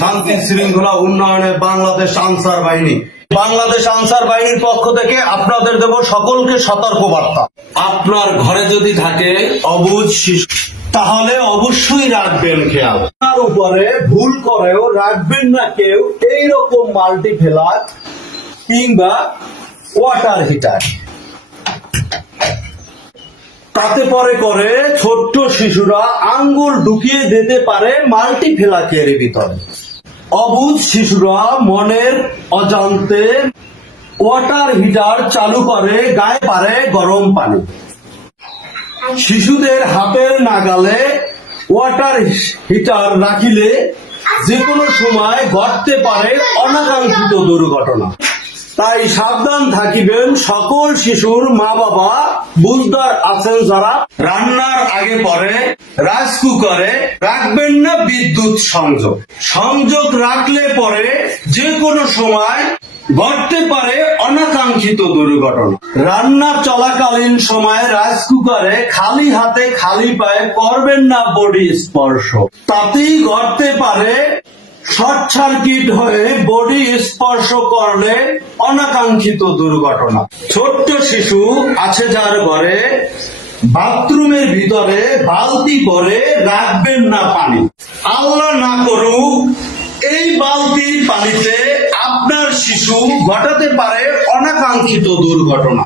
শান্তি শৃঙ্খলা উন্নয়নে বাংলাদেশ আনসার বাহিনী। বাংলাদেশ আনসার বাহিনীর পক্ষ থেকে আপনাদের দেব সকলকে সতর্ক বার্তা। আপনার ঘরে যদি থাকে অবুঝ শিশু, তাহলে অবশ্যই রাখবেন খেয়াল। তার উপরে ভুল করেও রাখবেন না কেউ এইরকম মাল্টিপ্লাগ কিংবা ওয়াটার হিটার। তাতে পরে করে ছোট্ট শিশুরা আঙ্গুল ঢুকিয়ে দিতে পারে মাল্টিপ্লাকের ভিতরে। অবুঝ শিশুরা মনের অজান্তে ওয়াটার হিটার চালু করে গায়ে পারে গরম পানি। শিশুদের হাতের নাগালে ওয়াটার হিটার রাখিলে যে কোনো সময় ঘটতে পারে অনাকাঙ্ক্ষিত দুর্ঘটনা। তাই সাবধান থাকিবেন সকল শিশুর মা বাবা, বুঝদার আছেন যারা। রান্নার আগে পরে রাইস কুকারে রাখবেন না বিদ্যুৎ সংযোগ রাখলে পরে যে কোনো সময় ঘটতে পারে অনাকাঙ্ক্ষিত দুর্ঘটনা। রান্না চলাকালীন সময় রাইস কুকারে খালি হাতে খালি পায়ে করবেন না বডি স্পর্শ, তাতেই ঘটতে পারে শর্ট সার্কিট হয়ে বডি স্পর্শ করলে অনাকাঙ্ক্ষিত দুর্ঘটনা। ছোট্ট শিশু আছে যার ঘরে বাথরুমের ভিতরে বালতি করে রাখবেন না পানি। আল্লাহ না করুক এই বালতির পানিতে আপনার শিশু ঘটাতে পারে অনাকাঙ্ক্ষিত দুর্ঘটনা।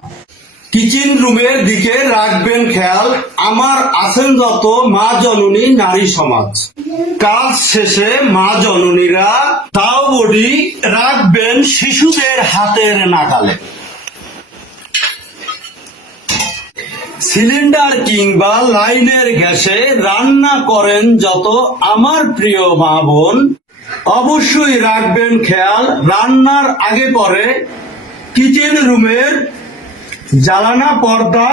কিচেন রুমের দিকে রাখবেন খেয়াল। আমার আছেন যত মা জননী নারী সমাজ, কাজ শেষে মা জননীরা তাও বডি রাখবেন শিশুদের হাতের নাগালে। সিলিন্ডার কিংবা লাইনের গ্যাসে রান্না করেন যত আমার প্রিয় মা বোন, অবশ্যই রাখবেন খেয়াল রান্নার আগে পরে কিচেন রুমের জ্বালানা পর্দা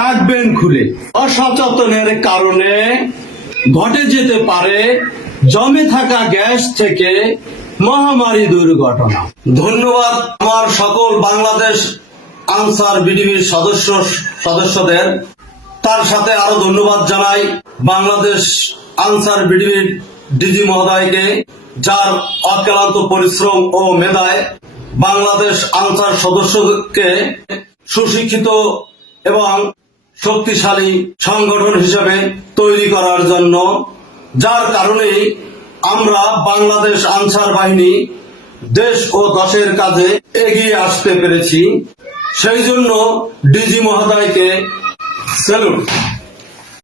রাখবেন খুলে। অসচেতনের কারণে ঘটে যেতে পারে জমে থাকা গ্যাস থেকে মহামারী দুর্ঘটনা। ধন্যবাদ আমার সকল বাংলাদেশ আনসার বিডিবির সদস্যদের। তার সাথে আরো ধন্যবাদ জানাই বাংলাদেশ আনসার বিডিবির ডিজি মহোদয়কে, যার অক্লান্ত পরিশ্রম ও মেধায় বাংলাদেশ আনসার সদস্যকে সুশিক্ষিত এবং শক্তিশালী সংগঠন হিসেবে তৈরি করার জন্য, যার কারণে আমরা বাংলাদেশ আনসার বাহিনী দেশ ও দশের কাজে এগিয়ে আসতে পেরেছি। সেই জন্য ডিজি মহোদয়কে স্যালুট।